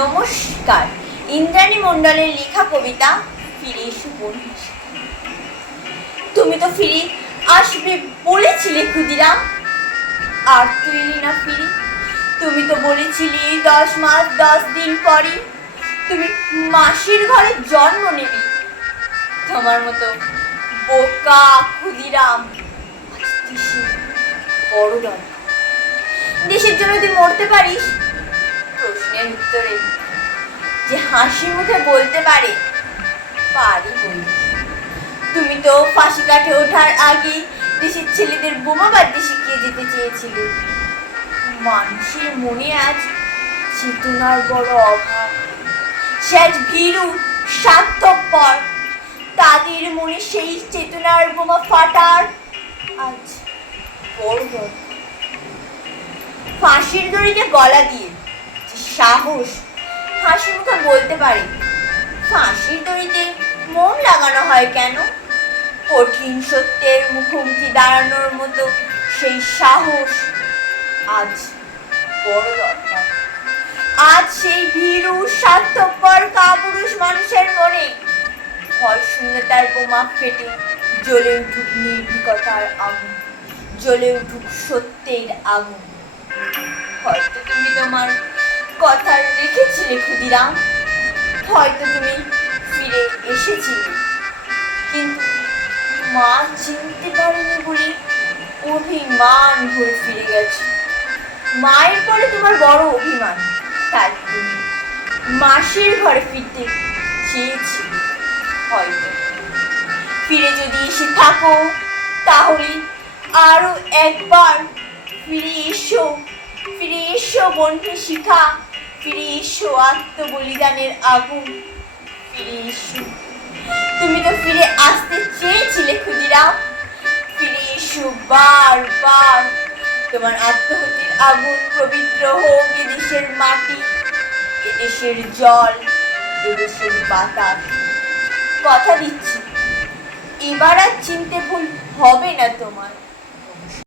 নমস্কার। ইন্দ্রাণী মণ্ডলের লেখা কবিতা ফিরে এসো বন্ধু। তুমি তো ফিরে আসবে বলেছিলে ক্ষুদিরাম। আর তুই না ফিরে। তুমি তো বলেছিলি দশ মাস, দশ দিন পরই তুমি মাসির ঘরে জন্ম নেবে। তোমার মতো বোকা ক্ষুদিরাম দেশের জন্য তুই মরতে পারিস। প্রশ্নের উত্তরে যে হাসি মুখে বলতে পারে, পারি তুমি তো ফাঁসি কাঠে ওঠার আগেই দেশের ছেলেদের শিখিয়ে যেতে মানুষের মনে আজ চেতনার বড় অভাব। সে আজ ভীরু, স্বার্থপর। তাদের মনে সেই চেতনার বোমা ফাটার আজ বড় ফাঁসির দড়িতে গলা দিয়ে সাহস। হাসি মুখে বলতে পারে, ফাঁসির দড়িতে মন লাগানো হয় কেন? কঠিন সত্যের মুখোমুখি দাঁড়ানোর মতো সেই সাহস আজ বড় দরকার। আজ সেই ভীরু, স্বার্থপর কাপুরুষ মানুষের মনে ভয় শূন্যতার বোমা ফেটে জ্বলে উঠুক নির্ভীকতার আগুন, জ্বলে উঠুক সত্যের আগুন। হয়তো তুমি তোমার কথা রেখেছিলে ক্ষুদিরাম? হয়তো তুমি ফিরে এসেছিলে। কিন্তু মা চিনতে পারেনি বলে অভিমান ভরে ফিরে গেছে। মায়ের পরে তোমার বড় অভিমান। তাই তুমি মাসির ঘরে ফিরতে চেয়েছিলে। হয়তো ফিরে যদি এসে থাকো, তাহলে আরও একবার ফিরে এসো ফিরে এসো বন্ধু শিখা ফিরে এসো আত্মবলিদানের আগুন? ফিরে তুমি তো ফিরে আসতে চেয়েছিলে, ক্ষুদিরাম। ফিরে এসো বারবার তোমার আত্মহতির আগুন, পবিত্র হোক এদেশের মাটি, এদেশের জল, এদেশের বাতাস। কথা দিচ্ছি, এবার আর চিনতে ভুল হবে না তোমার।